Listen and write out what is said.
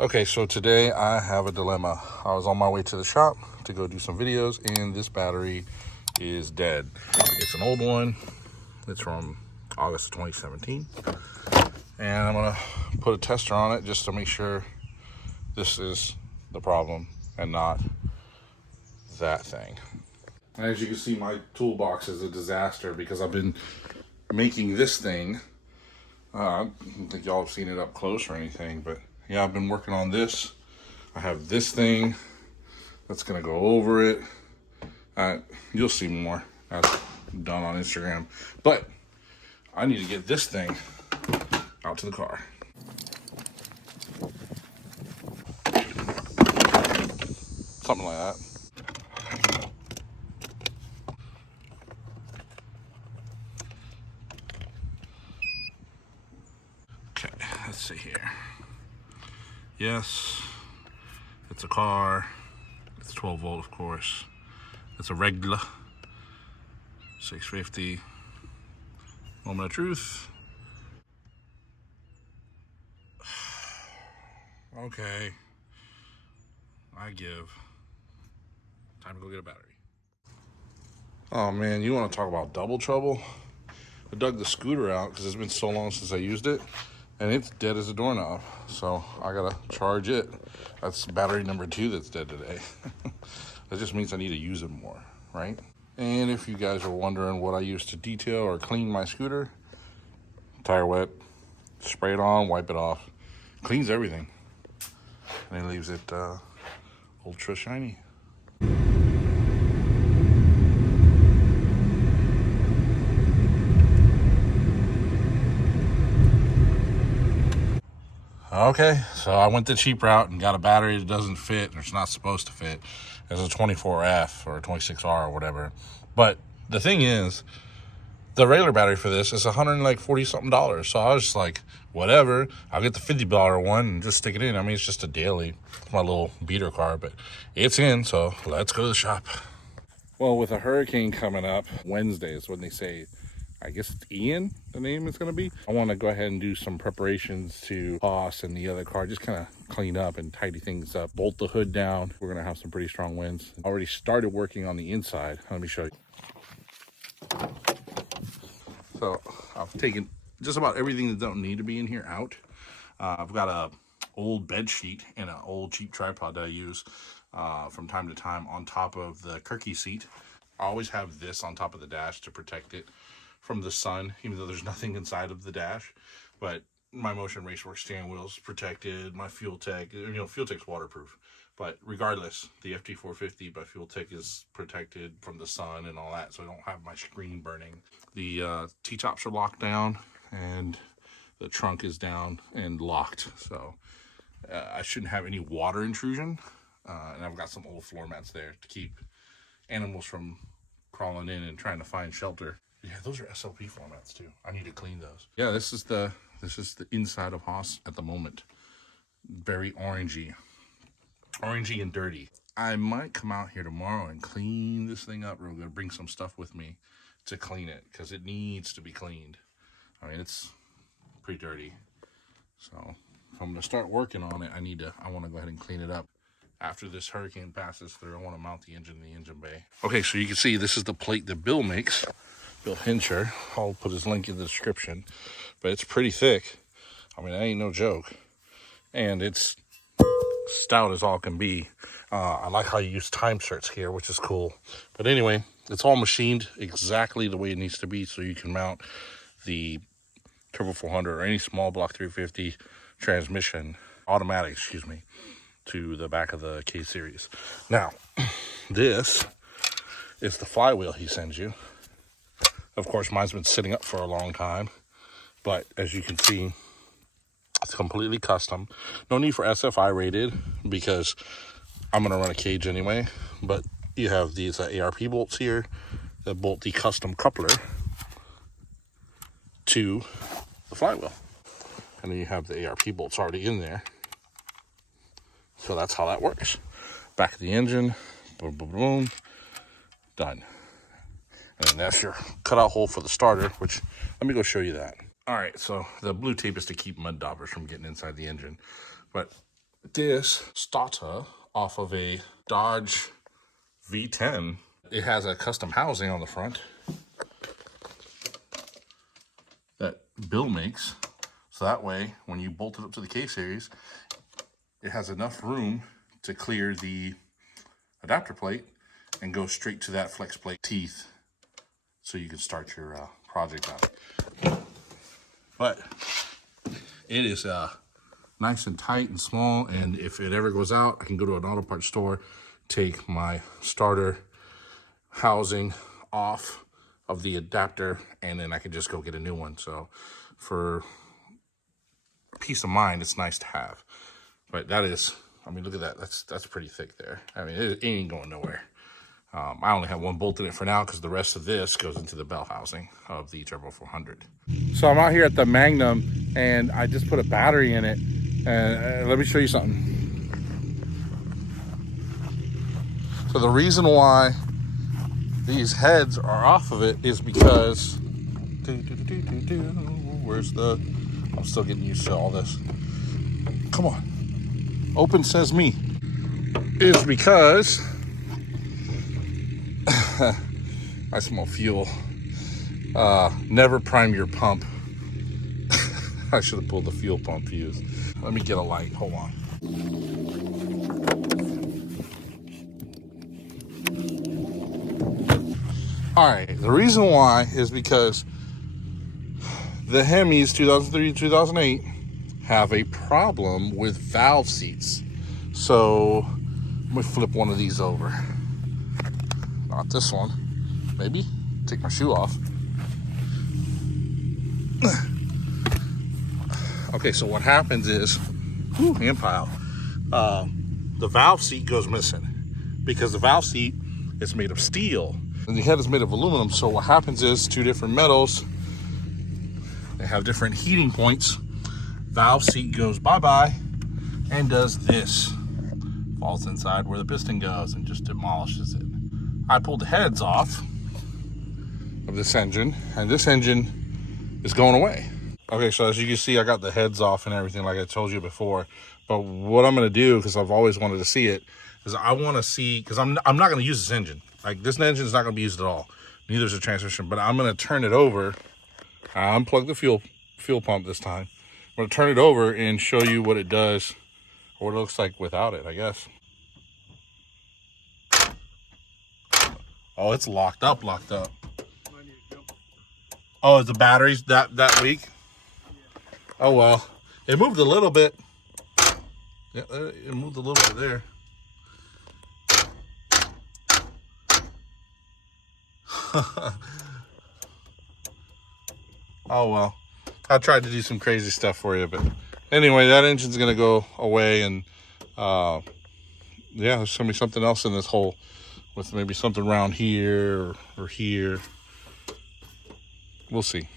Okay, so today I have a dilemma. I was on my way to the shop to go do some videos, and this battery is dead. It's an old one. It's from August 2017. And I'm gonna put a tester on it just to make sure this is the problem and not that thing. As you can see, my toolbox is a disaster because I've been making this thing. I don't think y'all have seen it up close or anything, but yeah, I've been working on this. I have this thing that's gonna go over it. You'll see more. That's done on Instagram. But I need to get this thing out to the car. Something like that. Okay, let's see here. Yes, it's a car. It's 12 volt, of course. It's a regular 650. Moment of truth. Okay, I give. Time to go get a battery. Oh man, you want to talk about double trouble? I dug the scooter out because it's been so long since I used it, and it's dead as a doorknob. So I gotta charge it. That's battery number 2 that's dead today. That just means I need to use it more, right? And if you guys are wondering what I use to detail or clean my scooter, tire wet, spray it on, wipe it off, cleans everything, and it leaves it ultra shiny. Okay, so I went the cheap route and got a battery that doesn't fit, or it's not supposed to fit. It's a 24F or a 26R or whatever. But the thing is, the regular battery for this is $140 something. So I was just like, whatever, I'll get the $50 one and just stick it in. I mean, it's just a daily. It's my little beater car, but it's in, so let's go to the shop. Well, with a hurricane coming up, Wednesday is when they say, I guess it's Ian, the name is going to be. I want to go ahead and do some preparations to HOSS and the other car, just kind of clean up and tidy things up, bolt the hood down. We're going to have some pretty strong winds. Already started working on the inside. Let me show you. So I've taken just about everything that don't need to be in here out. I've got a old bed sheet and an old cheap tripod that I use from time to time on top of the Kirky seat. I always have this on top of the dash to protect it from the sun, even though there's nothing inside of the dash. But my Motion Raceworks steering wheel is protected. My Fuel Tech, Fuel Tech's waterproof. But regardless, the FT450 by Fuel Tech is protected from the sun and all that, so I don't have my screen burning. The T-tops are locked down, and the trunk is down and locked. So I shouldn't have any water intrusion. And I've got some old floor mats there to keep animals from crawling in and trying to find shelter. Yeah, those are SLP formats too. I need to clean those. Yeah, this is the inside of HOSS at the moment. Very orangey and dirty. I might come out here tomorrow and clean this thing up real good. Bring some stuff with me to clean it because it needs to be cleaned. I mean, it's pretty dirty. So if I'm gonna start working on it, I want to go ahead and clean it up. After this hurricane passes through, I want to mount the engine in the engine bay. Okay, so you can see this is the plate that Bill makes. Bill Hincher. I'll put his link in the description. But it's pretty thick. I mean, that ain't no joke. And it's stout as all can be. I like how you use time certs here, which is cool. But anyway, it's all machined exactly the way it needs to be, so you can mount the Turbo 400 or any small block 350 transmission, automatic, to the back of the K series. Now, this is the flywheel he sends you. Of course, mine's been sitting up for a long time, but as you can see, it's completely custom. No need for SFI rated because I'm going to run a cage anyway, but you have these ARP bolts here that bolt the custom coupler to the flywheel. And then you have the ARP bolts already in there. So that's how that works. Back of the engine, boom, boom, boom, done. And that's your cutout hole for the starter, which, let me go show you that. All right, so the blue tape is to keep mud daubers from getting inside the engine. But this starter off of a Dodge V10. It has a custom housing on the front that Bill makes. So that way, when you bolt it up to the K-Series, it has enough room to clear the adapter plate and go straight to that flex plate teeth so you can start your project out. But it is nice and tight and small, and if it ever goes out, I can go to an auto parts store, take my starter housing off of the adapter, and then I can just go get a new one. So for peace of mind, it's nice to have. But that is, I mean, look at that. That's pretty thick there. I mean, it ain't going nowhere. I only have one bolt in it for now because the rest of this goes into the bell housing of the Turbo 400. So I'm out here at the Magnum, and I just put a battery in it. And let me show you something. So the reason why these heads are off of it is because, where's the, I'm still getting used to all this. Come on, open says me. Is because I smell fuel. Never prime your pump. I should have pulled the fuel pump fuse. Let me get a light, hold on. All right, the reason why is because the Hemis 2003 2008 have a problem with valve seats. So I'm gonna flip one of these over. Not this one, maybe. Take my shoe off. Okay, so what happens is, hand pile, the valve seat goes missing because the valve seat is made of steel and the head is made of aluminum. So what happens is two different metals, they have different heating points. Valve seat goes bye-bye and does this. Falls inside where the piston goes and just demolishes it. I pulled the heads off of this engine, and this engine is going away. Okay, so as you can see, I got the heads off and everything like I told you before. But what I'm gonna do, because I've always wanted to see it, is I wanna see, because I'm not gonna use this engine. Like, this engine is not gonna be used at all. Neither is the transmission, but I'm gonna turn it over. I unplug the fuel pump this time. I'm gonna turn it over and show you what it does, or what it looks like without it, I guess. Oh, it's locked up. Oh, is the batteries that weak? Oh, well, it moved a little bit. Yeah, it moved a little bit there. Oh, well, I tried to do some crazy stuff for you, but anyway, that engine's gonna go away, and yeah, there's gonna be something else in this hole with maybe something around here or here. We'll see.